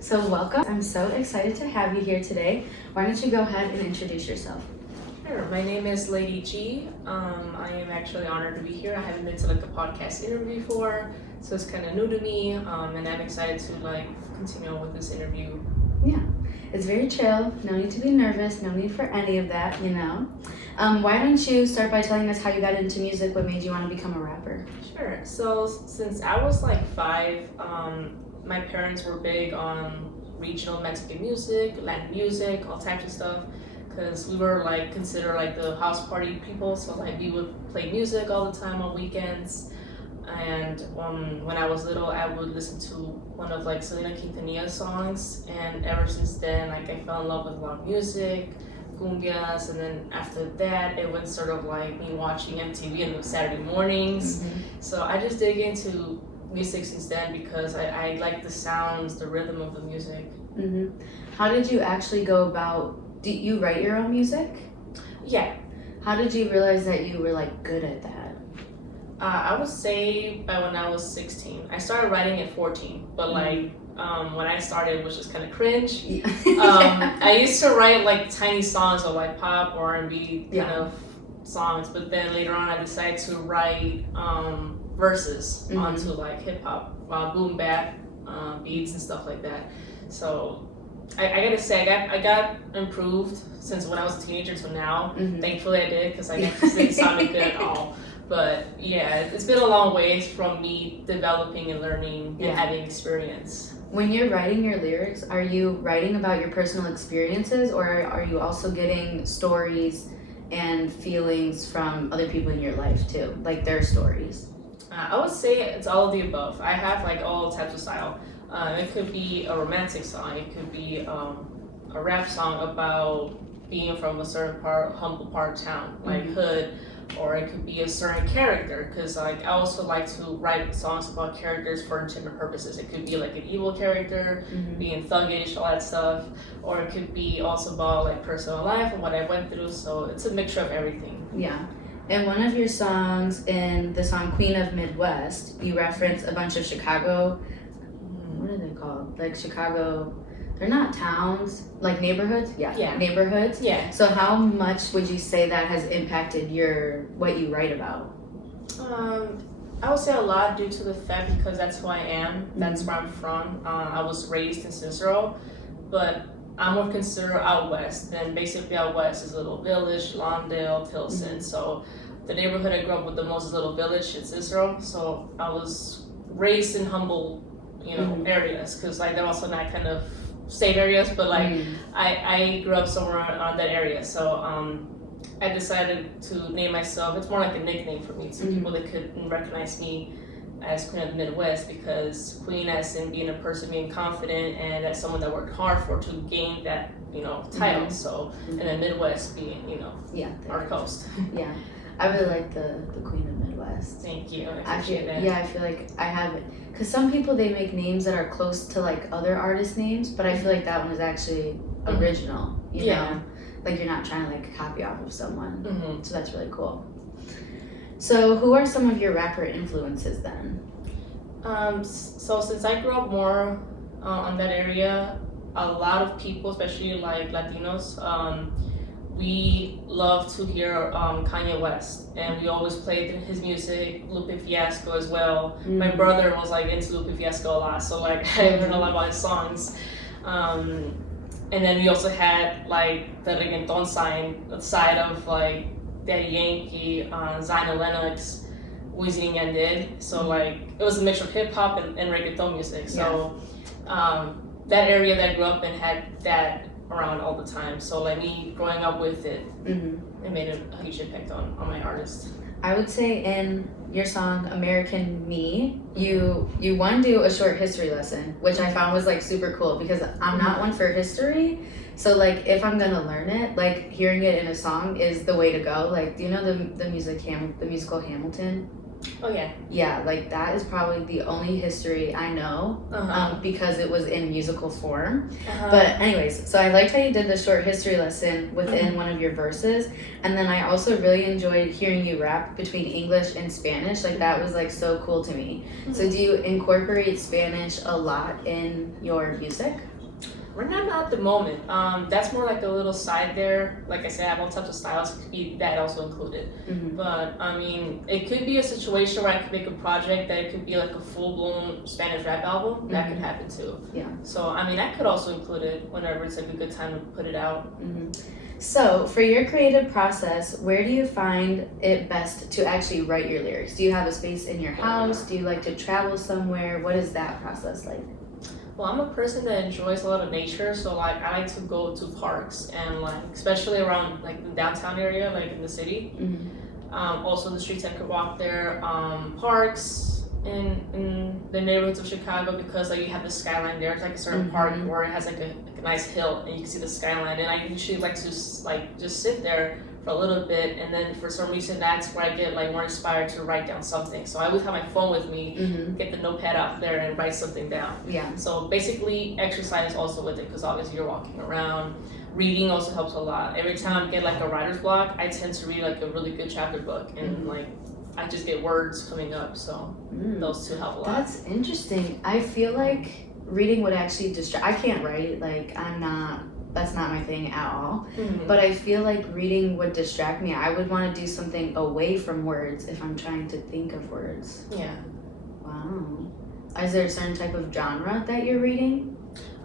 So welcome. I'm so excited to have you here today. Why don't you go ahead and introduce yourself? Sure. My name is Lady G. I am actually honored to be here. I haven't been to like a podcast interview before, so it's kind of new to me, and I'm excited to continue with this interview. Yeah, it's very chill. No need to be nervous. No need for any of that, you know. Why don't you start by telling us how you got into music? What made you want to become a rapper? Sure. So since I was like 5, my parents were big on regional Mexican music, Latin music, all types of stuff. Because we were considered the house party people, so we would play music all the time on weekends. And when I was little, I would listen to one of Selena Quintanilla songs, and ever since then, I fell in love with a lot of music, cumbias, and then after that, it was sort of me watching MTV on Saturday mornings. Mm-hmm. So I just dig into music since then because I like the sounds, the rhythm of the music. Mm-hmm. How did you actually go about? Do you write your own music? Yeah. How did you realize that you were good at that? I would say by when I was 16. I started writing at 14, but when I started, it was just kind of cringe. Yeah. I used to write tiny songs of pop or R&B kind of songs, but then later on I decided to write verses onto hip hop, boom bap beats and stuff like that. So I gotta say, I got improved since when I was a teenager to now. Mm-hmm. Thankfully I did, because I didn't sound good at all. But yeah, it's been a long ways from me developing and learning and having experience. When you're writing your lyrics, are you writing about your personal experiences, or are you also getting stories and feelings from other people in your life too, their stories? I would say it's all of the above. I have all types of style. It could be a romantic song. It could be a rap song about being from a certain humble part of town, hood, or it could be a certain character. Because I also like to write songs about characters for intended purposes. It could be an evil character, being thuggish, all that stuff, or it could be also about personal life and what I went through. So it's a mixture of everything. Yeah. In one of your songs, in the song Queen of Midwest, you reference a bunch of Chicago. What are they called? Chicago, they're not towns, neighborhoods? Yeah. Neighborhoods? Yeah. So how much would you say that has impacted what you write about? I would say a lot due to the fact because that's who I am. That's where I'm from. I was raised in Cicero, but I'm more considered out west. And basically out west is Little Village, Lawndale, Tilson. So the neighborhood I grew up with the most is Little Village in Cicero. So I was raised in humble areas, because they're also not kind of safe areas, but I grew up somewhere on that area. So I decided to name myself, it's more like a nickname for me, to people that couldn't recognize me as Queen of the Midwest, because Queen as in being a person being confident and as someone that worked hard to gain that title. So and then Midwest being our coast. Yeah, I really like the Queen of Midwest. Thank you. I appreciate that. Yeah, I feel I have it. Because some people, they make names that are close to other artist names, but I feel that one is actually original, you know? You're not trying to copy off of someone. So that's really cool. So who are some of your rapper influences then? So since I grew up more on that area, a lot of people, especially Latinos, we love to hear Kanye West, and we always played his music, Lupe Fiasco as well. My brother was into Lupe Fiasco a lot, so I learned a lot about his songs. And then we also had the reggaeton side of Daddy Yankee, Zion Lennox, Wisin and Yandel. So it was a mix of hip hop and reggaeton music. So that area that I grew up in had that around all the time. So me growing up with it, it made a huge impact on my artist. I would say in your song American Me, you do a short history lesson, which I found was super cool, because I'm not one for history. So if I'm gonna learn it, hearing it in a song is the way to go. Do you know the musical Hamilton? Oh yeah. Yeah, like that is probably the only history I know, because it was in musical form. But anyways, so I liked how you did the short history lesson within one of your verses, and then I also really enjoyed hearing you rap between English and Spanish. Like that was like so cool to me. So do you incorporate Spanish a lot in your music? Right now, not at the moment. That's more like a little side there. Like I said, I have all types of styles. Could be that also included. But I mean, it could be a situation where I could make a project that it could be like a full-blown Spanish rap album. That could happen too. Yeah. So I mean, I could also include it whenever it's like a good time to put it out. So for your creative process, where do you find it best to actually write your lyrics? Do you have a space in your house? Do you like to travel somewhere? What is that process like? Well, I'm a person that enjoys a lot of nature, so like I like to go to parks and like especially around like the downtown area, like in the city. Also the streets I could walk there, parks in the neighborhoods of Chicago, because like you have the skyline there. It's like a certain park where it has like a nice hill and you can see the skyline. And I usually like to just sit there for a little bit, and then for some reason that's where I get like more inspired to write down something. So I always have my phone with me, get the notepad out there and write something down. Yeah. So basically exercise also with it, because obviously you're walking around. Reading also helps a lot. Every time I get like a writer's block, I tend to read like a really good chapter book, and like I just get words coming up. So those two help a lot. That's interesting. I feel like reading would actually distract. I can't write. Like that's not my thing at all. But I feel like reading would distract me. I would want to do something away from words if I'm trying to think of words. Yeah. Wow. Is there a certain type of genre that you're reading?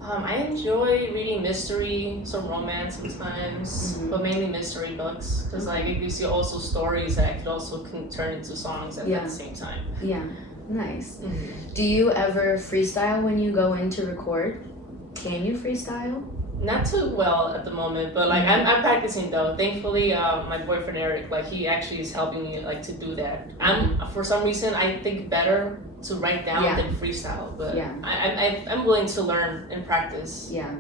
I enjoy reading mystery, some romance sometimes, but mainly mystery books, because like it gives you also stories that I could also turn into songs at the same time. Yeah, nice. Do you ever freestyle when you go in to record? Can you freestyle? Not too well at the moment, but like I'm practicing though. Thankfully, my boyfriend Eric, like he actually is helping me like to do that. For some reason I think better to write down than freestyle, but I'm willing to learn and practice. Yeah.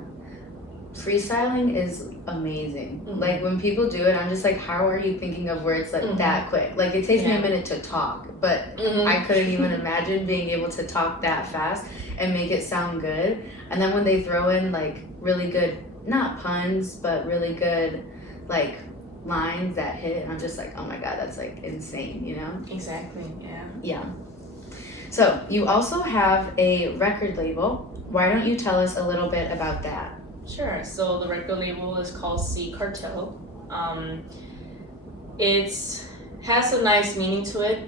Freestyling is amazing. Like when people do it, I'm just like, how are you thinking of words like that quick? Like it takes me a minute to talk, but I couldn't even imagine being able to talk that fast and make it sound good. And then when they throw in like really good, not puns, but really good like lines that hit, I'm just like, oh my God, that's like insane, you know? Exactly, yeah. Yeah. So you also have a record label. Why don't you tell us a little bit about that? Sure. So the record label is called C Cartel. It has a nice meaning to it.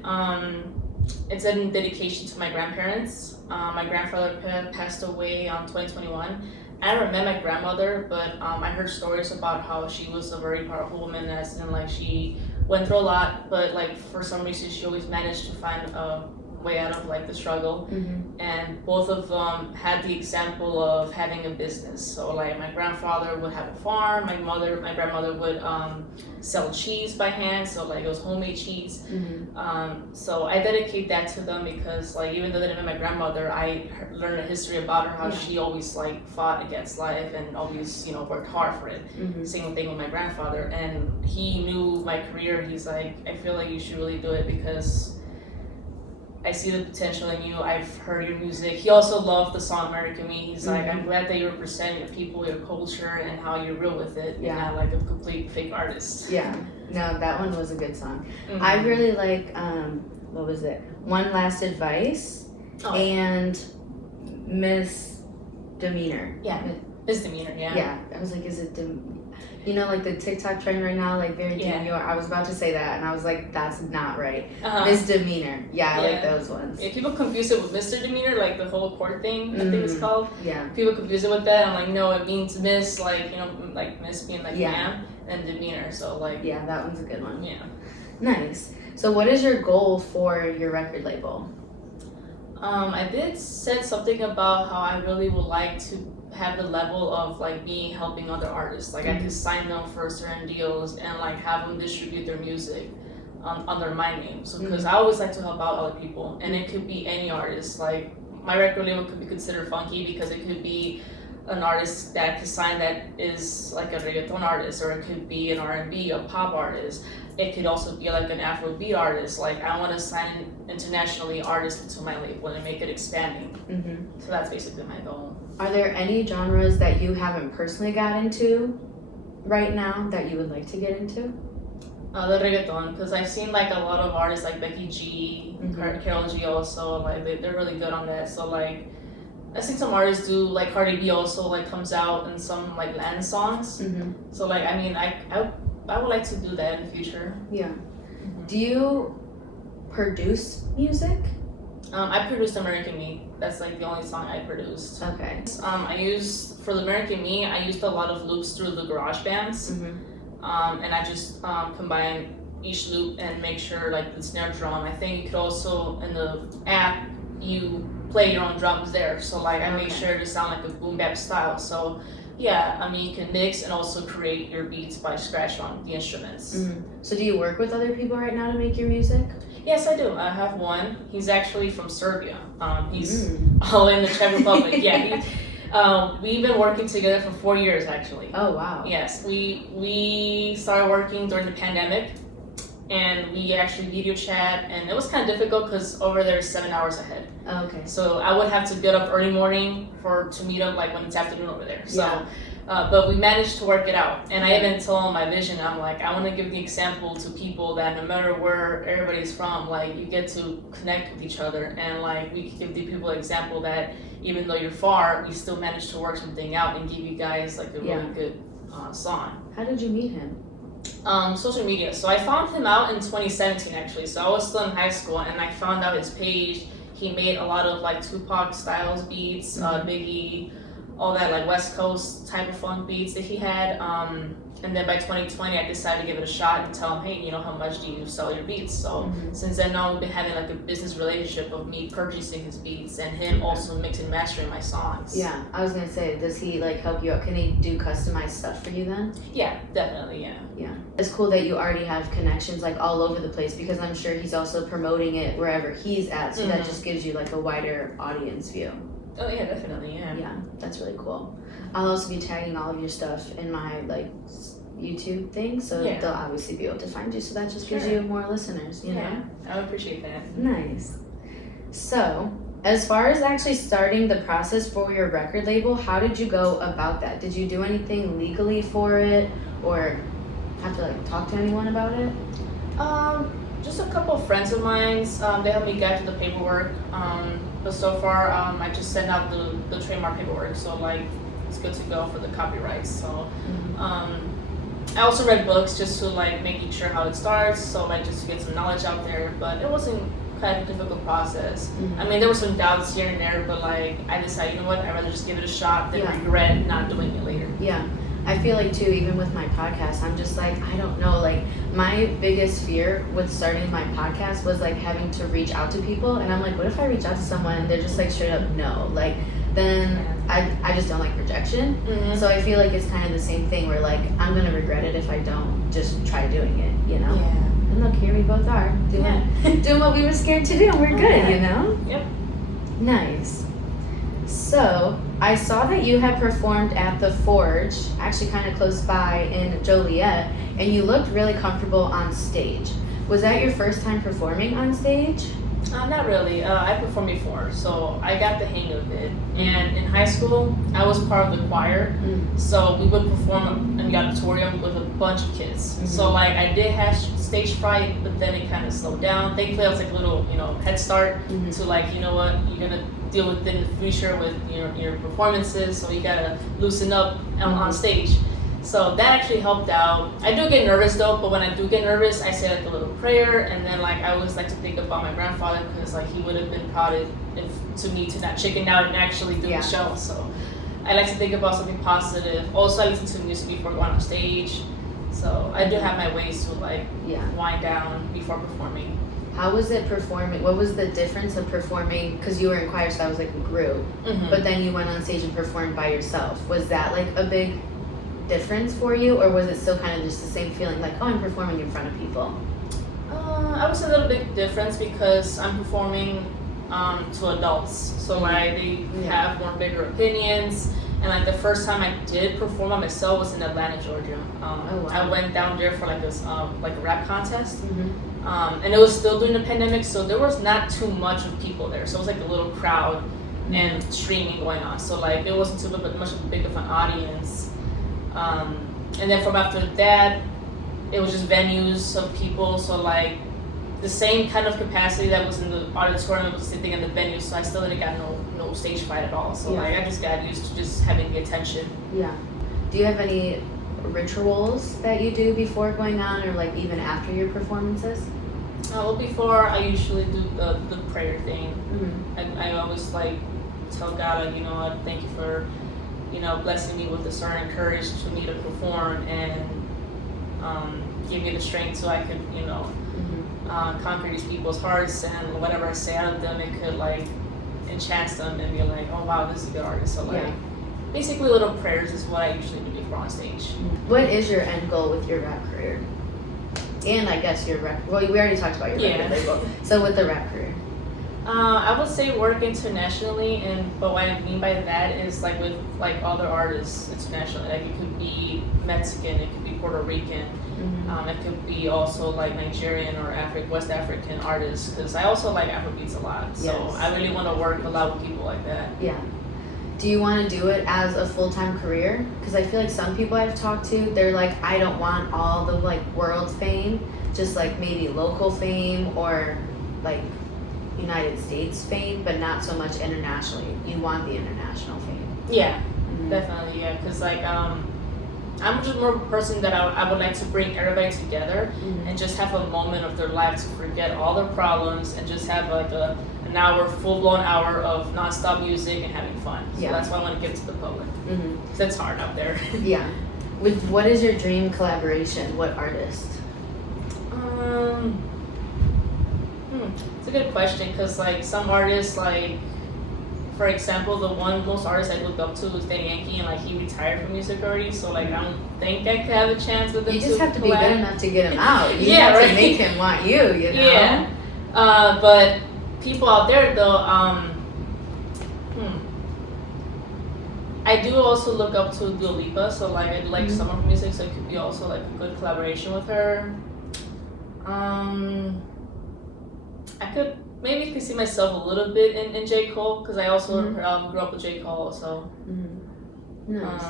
It's a dedication to my grandparents. My grandfather passed away in 2021. I never met my grandmother, but I heard stories about how she was a very powerful woman, as in like she went through a lot, but like for some reason she always managed to find a way out of like the struggle. And both of them had the example of having a business. So like my grandfather would have a farm, my grandmother would sell cheese by hand, so like it was homemade cheese. So I dedicate that to them, because like even though I didn't know my grandmother, I learned a history about her, how she always like fought against life and always worked hard for it. Same thing with my grandfather, and he knew my career. He's like, I feel like you should really do it because I see the potential in you. I've heard your music. He also loved the song American Me. He's like, I'm glad that you represent your people, your culture, and how you're real with it. Yeah. And not like a complete fake artist. Yeah. No, that one was a good song. I really like, what was it? One Last Advice and Misdemeanor. Yeah. Misdemeanor, yeah. Yeah. I was like, is it like the Tik Toc trend right now, like very demure. I was about to say that, and I was like, that's not right. Misdemeanor. Yeah, I like those ones. Yeah, people confuse it with Mr. Demeanor, like the whole court thing, I think it's called. Yeah. People confuse it with that. I'm like, no, it means miss, like, like miss being like ma'am, and demeanor, so like. Yeah, that one's a good one. Yeah. Nice. So what is your goal for your record label? I did said something about how I really would like to have the level of like me helping other artists. Like I could sign them for certain deals and like have them distribute their music under my name. So because I always like to help out other people, and it could be any artist. Like my record label could be considered funky because it could be an artist that could sign that is like a reggaeton artist, or it could be an R&B, a pop artist. It could also be like an Afrobeat artist. Like I want to sign internationally artists into my label and make it expanding. Mm-hmm. So that's basically my goal. Are there any genres that you haven't personally got into right now that you would like to get into? The reggaeton, because I've seen like a lot of artists like Becky G, mm-hmm. Karol G also, like they're really good on that. So like I've seen some artists do, like Cardi B also like comes out in some like Latin songs. Mm-hmm. So like I mean I would like to do that in the future. Yeah. Mm-hmm. Do you produce music? I produced American Me. That's like the only song I produced. Okay. For the American Me, I used a lot of loops through the garage bands. Mm-hmm. And I just combine each loop and make sure like the snare drum. I think you could also, in the app, you play your own drums there. So like I make sure to sound like a boom bap style. So yeah, I mean you can mix and also create your beats by scratch on the instruments. Mm-hmm. So do you work with other people right now to make your music? Yes, I do. I have one. He's actually from Serbia. He's all in the Czech Republic. Yeah. We've been working together for 4 years, actually. Oh, wow. Yes, we started working during the pandemic, and we actually video chat, and it was kind of difficult because over there is 7 hours ahead. Oh, okay. So I would have to get up early morning to meet up like when it's afternoon over there. So, yeah. But we managed to work it out, and I even told him my vision. I'm like, I want to give the example to people that no matter where everybody's from, like you get to connect with each other, and like we can give the people an example that even though you're far, we still managed to work something out and give you guys like a really good song. How did you meet him? Social media. So I found him out in 2017 actually. So I was still in high school, and I found out his page. He made a lot of like Tupac styles beats, Biggie, all that like West Coast type of funk beats that he had. And then by 2020, I decided to give it a shot and tell him, hey, you know, how much do you sell your beats? So since then on, we've been having like a business relationship of me purchasing his beats and him also mixing and mastering my songs. Yeah, I was gonna say, does he like help you out? Can he do customized stuff for you then? Yeah, definitely, yeah. Yeah. It's cool that you already have connections like all over the place, because I'm sure he's also promoting it wherever he's at, so that just gives you like a wider audience view. Oh yeah, definitely, yeah. Yeah, that's really cool. I'll also be tagging all of your stuff in my like YouTube thing, so they'll obviously be able to find you, so that just gives you more listeners, you know? I would appreciate that. Nice. So, as far as actually starting the process for your record label, how did you go about that? Did you do anything legally for it, or have to like talk to anyone about it? Just a couple of friends of mine, they helped me get to the paperwork, but so far I just sent out the trademark paperwork, so like it's good to go for the copyrights. So I also read books just to like making sure how it starts, so like just to get some knowledge out there, but it wasn't kind of a difficult process. I mean, there were some doubts here and there, but like I decided, you know what, I'd rather just give it a shot than regret not doing it later. Yeah. I feel like too, even with my podcast, I'm just like, I don't know, like my biggest fear with starting my podcast was like having to reach out to people, and I'm like, what if I reach out to someone and they're just like straight up no, like then I just don't like rejection. So I feel like it's kind of the same thing where like I'm gonna regret it if I don't just try doing it, you know? Yeah. And look, here we both are doing what we were scared to do, and we're good, you know? Yep. Nice. So, I saw that you had performed at the Forge, actually kind of close by in Joliet, and you looked really comfortable on stage. Was that your first time performing on stage? Not really. I performed before, so I got the hang of it. And in high school, I was part of the choir, so we would perform in the auditorium with a bunch of kids. So like I did have stage fright, but then it kind of slowed down. Thankfully, I was like a little, head start to like, you know what, you're gonna deal with it in the future with your performances, so you gotta loosen up on stage. So that actually helped out. I do get nervous though, but when I do get nervous, I say like a little prayer, and then like I always like to think about my grandfather, because like he would have been proud to me to not chicken out and actually do the show. So I like to think about something positive. Also, I listen to music before going on stage. So I do have my ways to like wind down before performing. How was it performing? What was the difference of performing? Because you were in choir, so that was like a group, but then you went on stage and performed by yourself. Was that like a big difference for you, or was it still kind of just the same feeling like, oh, I'm performing in front of people? I would say a little bit difference because I'm performing to adults, so like they have more bigger opinions, and And like the first time I did perform by myself was in Atlanta, Georgia. Wow. I went down there for like this like a rap contest. Mm-hmm. And it was still during the pandemic, so there was not too much of people there. So it was like a little crowd and streaming going on. So like it wasn't too much of a big of an audience. And then from after that, it was just venues of people. So like the same kind of capacity that was in the auditorium was sitting in the venue. So I still didn't got no stage fright at all. So like I just got used to just having the attention. Yeah. Do you have any rituals that you do before going on, or like even after your performances? Well, before I usually do the prayer thing. Mm-hmm. I always like tell God, like, I thank you for, blessing me with the certain courage to me to perform and give me the strength so I could, conquer these people's hearts, and whatever I say out of them, it could like enchant them and be like, oh wow, this is a good artist. So like, basically little prayers is what I usually do before on stage. What is your end goal with your rap career? And I guess your rap, well, we already talked about your record label. So with the rap career? I would say work internationally, but what I mean by that is like with like other artists internationally. Like it could be Mexican, it could be Puerto Rican, it could be also like Nigerian or West African artists, because I also like Afrobeats a lot. So I really want to work a lot with people like that. Yeah. Do you want to do it as a full-time career? Because I feel like some people I've talked to, they're like, I don't want all the like world fame, just like maybe local fame or like United States fame, but not so much internationally. You want the international fame. Yeah, definitely, yeah. Because like I'm just more of a person that I would like to bring everybody together and just have a moment of their life to forget all their problems and just have like an hour, full-blown hour of non-stop music and having fun. So that's why I want to give it to the public. Because it's hard out there. Yeah. What is your dream collaboration? What artist? It's a good question, because like some artists, like for example, the most artist I look up to is Daddy Yankee, and like he retired from music already, so like I don't think I could have a chance with him. You just have to be good enough to get him out. You have to make him want you, you know? Yeah. But people out there though, I do also look up to Dua Lipa, so like I like some of her music, so it could be also like a good collaboration with her. I could maybe see myself a little bit in J. Cole, because I also grew up with J. Cole, so Nice.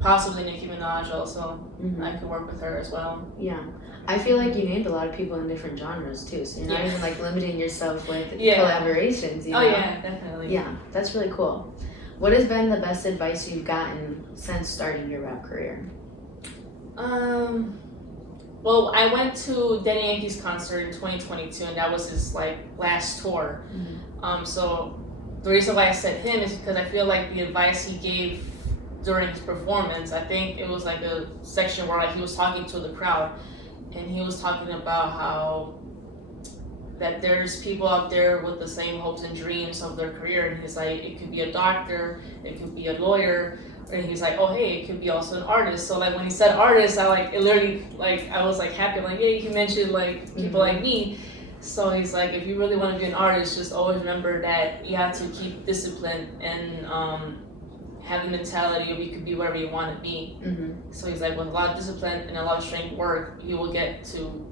Possibly Nicki Minaj also. I could work with her as well. Yeah, I feel like you named a lot of people in different genres too, so you're not even like limiting yourself with collaborations. You know? Oh yeah, definitely. Yeah, that's really cool. What has been the best advice you've gotten since starting your rap career? Well, I went to Daddy Yankee's concert in 2022, and that was his like last tour. So the reason why I said him is because I feel like the advice he gave during his performance, I think it was like a section where like he was talking to the crowd, and he was talking about how that there's people out there with the same hopes and dreams of their career, and he's like, it could be a doctor, it could be a lawyer. And he's like, oh hey, it could be also an artist. So like when he said artist, I like it literally like I was like happy, like yeah, he mentioned like people like me. So he's like, if you really want to be an artist, just always remember that you have to keep discipline and have the mentality of you could be wherever you want to be. So he's like, with a lot of discipline and a lot of strength work, you will get to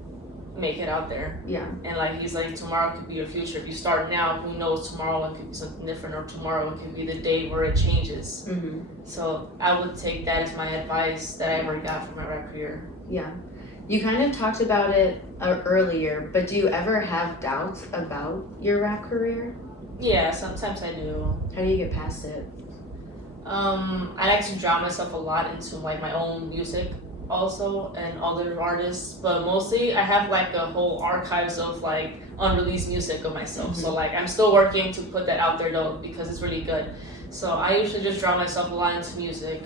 make it out there. Yeah. And like he's like, tomorrow could be your future. If you start now, who knows, tomorrow it could be something different, or tomorrow it could be the day where it changes. So I would take that as my advice that I ever got from my rap career. Yeah. You kind of talked about it earlier, but do you ever have doubts about your rap career? Yeah, sometimes I do. How do you get past it? I like to drown myself a lot into like my own music also and other artists, but mostly I have like a whole archives of like unreleased music of myself. So like I'm still working to put that out there though, because it's really good. So I usually just drown myself a lot into music.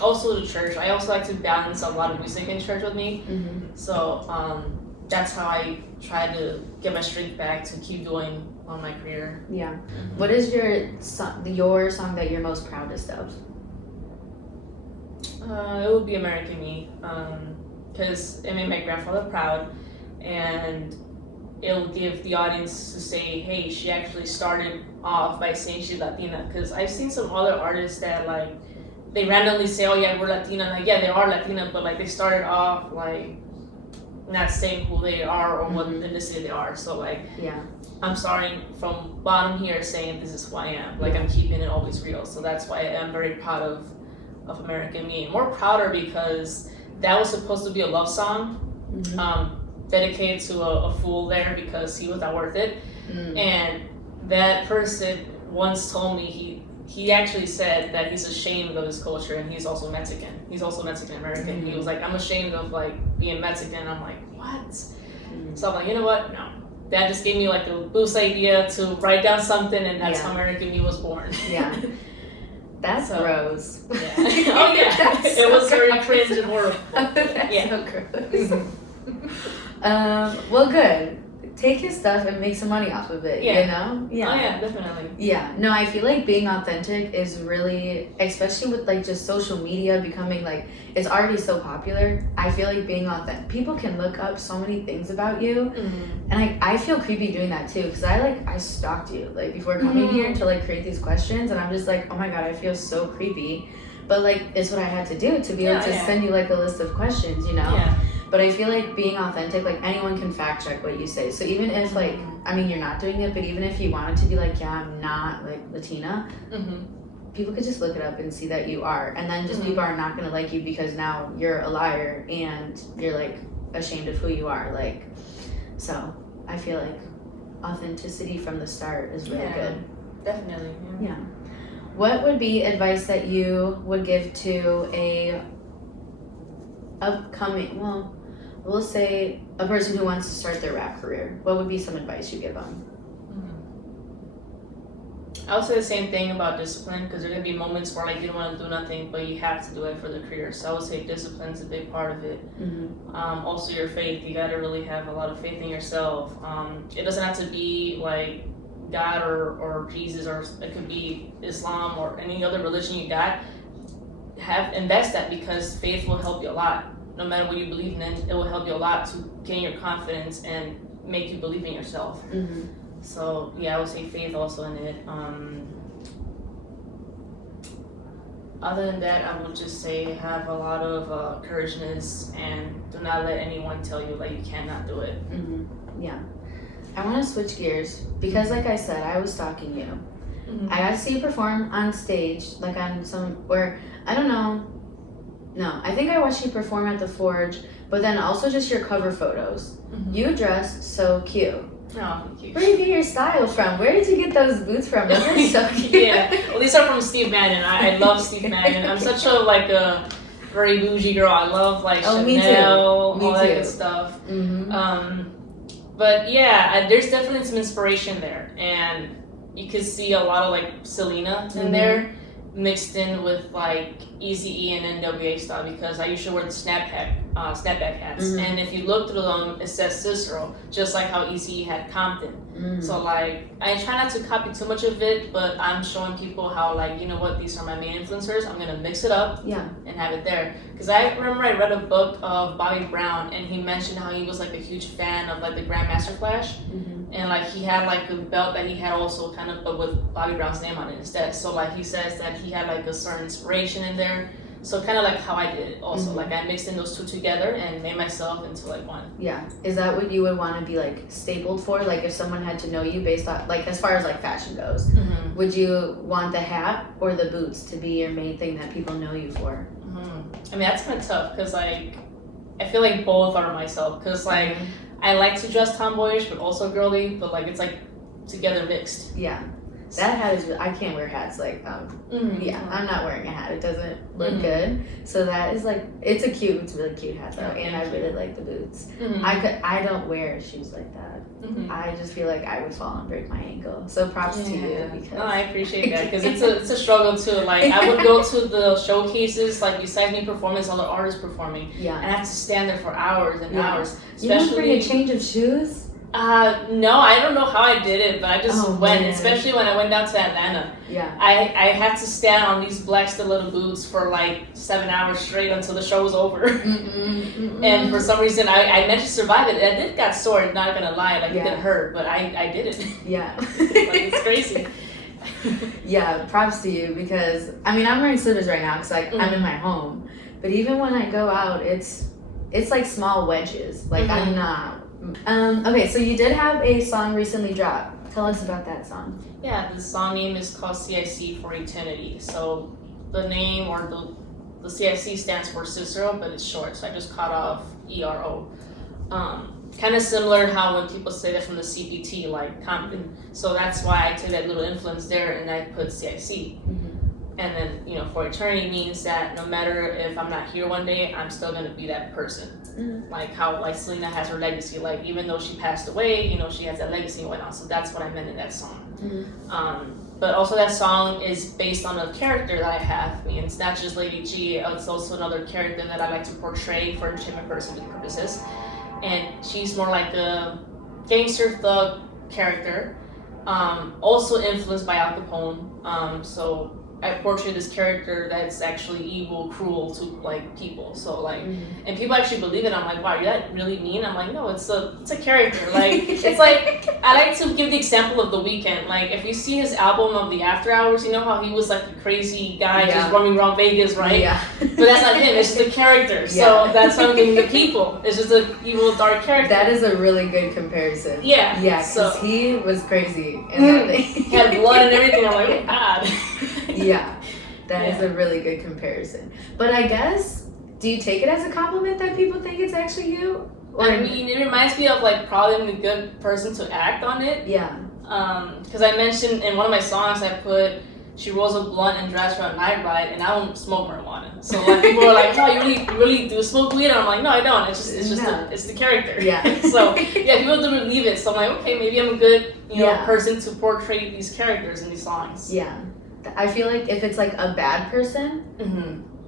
Also the church, I also like to balance a lot of music in church with me. So that's how I try to get my strength back to keep doing on my career. Yeah. What is your song that you're most proudest of? It would be American Me, because it made my grandfather proud, and it'll give the audience to say, hey, she actually started off by saying she's Latina. Because I've seen some other artists that like they randomly say, oh yeah, we're Latina. And like, yeah, they are Latina, but like they started off like not saying who they are or what ethnicity they are. So like, yeah, I'm starting from bottom here saying this is who I am. Like I'm keeping it always real. So that's why I'm very proud of American Me. More prouder because that was supposed to be a love song. Dedicated to a fool there because he was not worth it. And that person once told me he actually said that he's ashamed of his culture and he's also Mexican. He's also Mexican American. He was like, I'm ashamed of like being Mexican. I'm like, what? So I'm like, you know what? No. That just gave me like a boost idea to write down something, and that's how American Me was born. Yeah. That's gross. Yeah. Oh yeah. It was very cringe and horrible. That's so gross. Well, good. Take his stuff and make some money off of it, you know? Yeah. Oh yeah, definitely. Yeah. No, I feel like being authentic is really, especially with like just social media becoming like, it's already so popular. I feel like being authentic, people can look up so many things about you. And I feel creepy doing that too, because I stalked you like before coming here to like create these questions, and I'm just like, oh my God, I feel so creepy. But like, it's what I had to do to be able to send you like a list of questions, you know? Yeah. But I feel like being authentic, like anyone can fact check what you say. So even if like, I mean, you're not doing it, but even if you wanted to be like, yeah, I'm not like Latina, people could just look it up and see that you are. And then just people are not going to like you because now you're a liar and you're like ashamed of who you are. Like, so I feel like authenticity from the start is really good. Definitely. Yeah. What would be advice that you would give to a upcoming, well, we'll say a person who wants to start their rap career? What would be some advice you give them? I would say the same thing about discipline, because there are going to be moments where like you don't want to do nothing, but you have to do it for the career. So I would say discipline is a big part of it. Also your faith. You got to really have a lot of faith in yourself. It doesn't have to be like God or Jesus, or it could be Islam or any other religion you got. Invest that, because faith will help you a lot. No matter what you believe in, it will help you a lot to gain your confidence and make you believe in yourself. So yeah, I would say faith also in it. Other than that, I would just say have a lot of courageousness and do not let anyone tell you like you cannot do it. Yeah. I want to switch gears because like I said, I was stalking you. I got to see you perform on stage, like on some, where, I don't know, no, I think I watched you perform at the Forge, but then also just your cover photos. You dressed so cute. Oh, thank you. Where did you get your style from? Where did you get those boots from? Those are so cute. Yeah, well, these are from Steve Madden. I love Steve Madden. I'm such a like a very bougie girl. I love like Chanel, all that good stuff. But yeah, there's definitely some inspiration there, and you could see a lot of like Selena in there mixed in with like Eazy-E and NWA style, because I usually wear the snapback hats, and if you look through them, it says Cicero, just like how Eazy-E had Compton. So like I try not to copy too much of it, but I'm showing people how like, you know what, these are my main influencers, I'm gonna mix it up and have it there. Because I remember I read a book of Bobby Brown, and he mentioned how he was like a huge fan of like the Grandmaster Flash, and like he had like a belt that he had also kind of, but with Bobby Brown's name on it instead. So like he says that he had like a certain inspiration in there. So kind of like how I did it also. Like I mixed in those two together and made myself into like one. Yeah. Is that what you would want to be like stapled for? Like if someone had to know you based on, like as far as like fashion goes, would you want the hat or the boots to be your main thing that people know you for? I mean, that's kind of tough, because like I feel like both are myself, because like I like to dress tomboyish but also girly, but like it's like together mixed. Yeah. That hat is, I can't wear hats like, yeah, I'm not wearing a hat. It doesn't look good. So that is like, it's a really cute hat though. And I really like the boots. I don't wear shoes like that. I just feel like I would fall and break my ankle. So props to you. Because no, I appreciate that, because it's a struggle too. Like I would go to the showcases, like besides me performing, other artists performing. And I have to stand there for hours and hours. You don't bring a change of shoes? No, I don't know how I did it, but I just went, man. especially when I went down to Atlanta. Yeah. I had to stand on these black stiletto boots for like 7 hours straight until the show was over. And for some reason, I managed to survive it. I did got sore, not gonna lie, like it didn't hurt, but I did it. Yeah. Like, it's crazy. Yeah, props to you, because I mean, I'm wearing slippers right now because like I'm in my home, but even when I go out, it's like small wedges. Like I'm not. Okay, so you did have a song recently drop. Tell us about that song. Yeah, the song name is called CIC for Eternity. So the name, or the CIC stands for Cicero, but it's short, so I just cut off ERO. Kind of similar how when people say that from the CPT, like Compton. So that's why I took that little influence there and I put CIC. And then, you know, for eternity means that no matter if I'm not here one day, I'm still gonna be that person. Like how like Selena has her legacy, like even though she passed away, you know, she has that legacy and whatnot. So that's what I meant in that song. But also that song is based on a character that I have. I mean, it's not just Lady G, it's also another character that I like to portray for entertainment purposes. And she's more like a gangster thug character, also influenced by Al Capone. So I portray this character that's actually evil, cruel to like people. So like, and people actually believe it. I'm like, wow, you're that really mean? I'm like, no, it's a character. Like, it's like, I like to give the example of The Weeknd. Like, if you see his album of the After Hours, you know how he was like a crazy guy just roaming around Vegas, right? Yeah. But that's not him. It's just a character. So that's how I'm giving the people. It's just an evil, dark character. That is a really good comparison. Yeah. Yeah, because he was crazy. And he had blood and everything. I'm like, oh God. Yeah, that is a really good comparison. But I guess, do you take it as a compliment that people think it's actually you? Or I mean, it reminds me of like probably I'm a good person to act on it. Yeah. Because I mentioned in one of my songs, I put, she rolls a blunt and drives her a night ride, and I don't smoke marijuana. So like people are like, oh, you really do smoke weed? And I'm like, no, I don't. It's just it's the character. Yeah. So yeah, people do believe it. So I'm like, okay, maybe I'm a good person to portray these characters in these songs. Yeah. I feel like if it's like a bad person,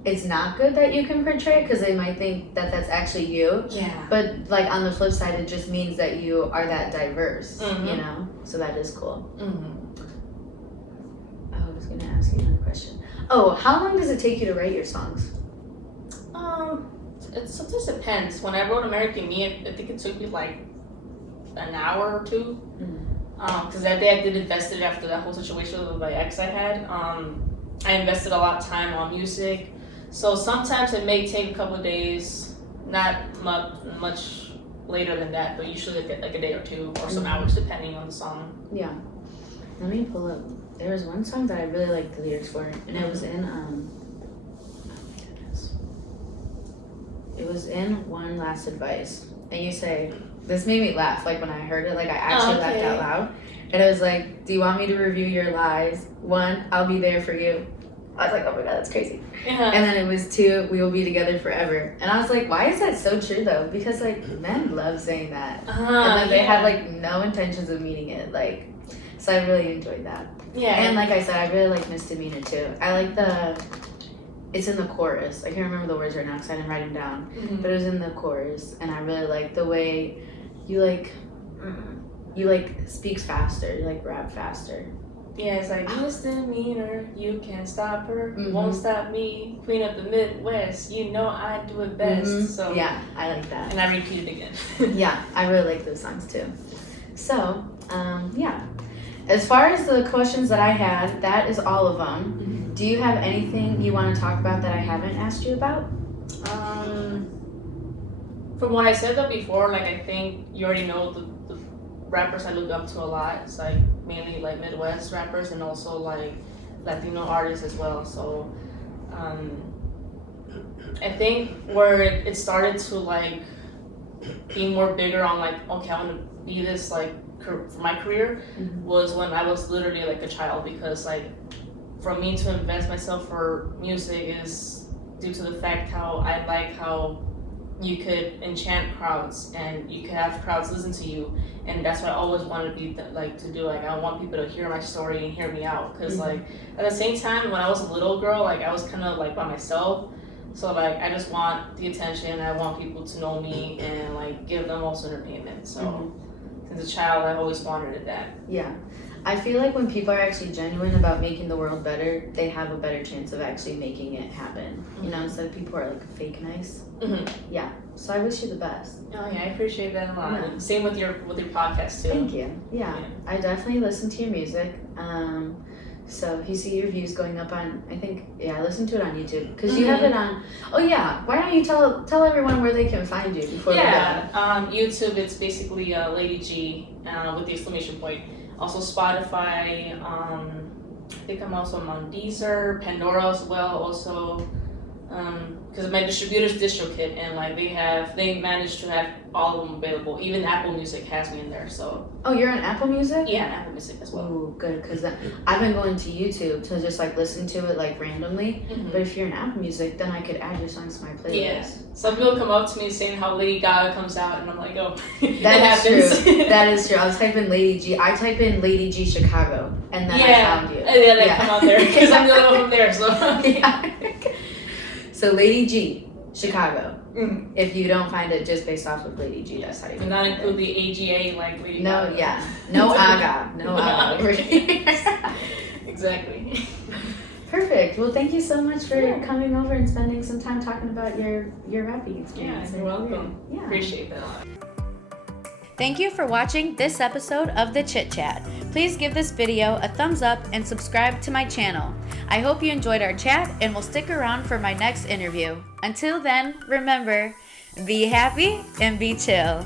it's not good that you can portray it because they might think that that's actually you. Yeah. But like on the flip side, it just means that you are that diverse, you know? So that is cool. I was going to ask you another question. Oh, how long does it take you to write your songs? It sometimes depends. When I wrote American Me, I think it took me like an hour or two. Because that day I did invest it after that whole situation with my ex I had. I invested a lot of time on music. So sometimes it may take a couple of days, not much later than that, but usually like a day or two or some hours depending on the song. Yeah. Let me pull up. There was one song that I really liked the lyrics for, and it was in, oh my goodness. It was in One Last Advice. And you say, this made me laugh, like when I heard it, like I actually laughed out loud. And it was like, do you want me to review your lies? 1, I'll be there for you. I was like, oh my God, that's crazy. And then it was 2, we will be together forever. And I was like, why is that so true though? Because like men love saying that. And then they had like no intentions of meaning it. Like, so I really enjoyed that. Yeah. And like I said, I really like Misdemeanor too. I like it's in the chorus. I can't remember the words right now because I didn't write them down. But it was in the chorus. And I really like the way you speak faster, you like rap faster. Yeah, it's like misdemeanor, you can't stop her, won't stop me, queen of the Midwest, you know I do it best. So yeah, I like that. And I repeat it again. Yeah, I really like those songs too. So, yeah. As far as the questions that I had, that is all of them. Do you have anything you want to talk about that I haven't asked you about? From what I said though before, like I think you already know the rappers I look up to a lot. It's like mainly like Midwest rappers and also like Latino artists as well. So I think where it started to like be more bigger on like, okay, I want to be this like for my career was when I was literally like a child, because like for me to invest myself for music is due to the fact how I like how you could enchant crowds and you could have crowds listen to you, and that's what I always wanted to be to do. Like I want people to hear my story and hear me out, because like at the same time when I was a little girl, like I was kind of like by myself, so like I just want the attention. I want people to know me and like give them also entertainment. So As a child, I always wanted that. Yeah. I feel like when people are actually genuine about making the world better, they have a better chance of actually making it happen. You know, instead of people who are like fake nice. Yeah. So I wish you the best. Oh yeah, I appreciate that a lot. Yeah. Same with your podcast too. Thank you. Yeah. I definitely listen to your music. So if you see your views going up on, I think, I listen to it on YouTube because you have it on. Oh yeah, why don't you tell everyone where they can find you before? YouTube. It's basically Lady G with the exclamation point. Also Spotify. I think I'm also on Deezer, Pandora as well. Also, because my distributor's DistroKid, and like they managed to have all of them available. Even Apple Music has me in there. So. Oh, you're on Apple Music? Yeah, Apple Music as well. Ooh, good, because I've been going to YouTube to just like listen to it like randomly. But if you're in Apple Music, then I could add your songs to my playlist. Yeah. Some people come up to me saying how Lady Gaga comes out, and I'm like, oh, that is true. That is true. I was typing Lady G. I type in Lady G Chicago, and then I found you. And then I come out there because I'm the only one from there. So. Yeah. So Lady G Chicago. If you don't find it just based off of Lady G, that's how you. Do not include the AGA like Lady No, Gaga. yeah, no aga, no aga. Exactly. Perfect. Well, thank you so much for coming over and spending some time talking about your rapping experience. Yeah, you're welcome. Yeah. Appreciate that a lot. Thank you for watching this episode of the Chit Chat. Please give this video a thumbs up and subscribe to my channel. I hope you enjoyed our chat and will stick around for my next interview. Until then, remember, be happy and be chill.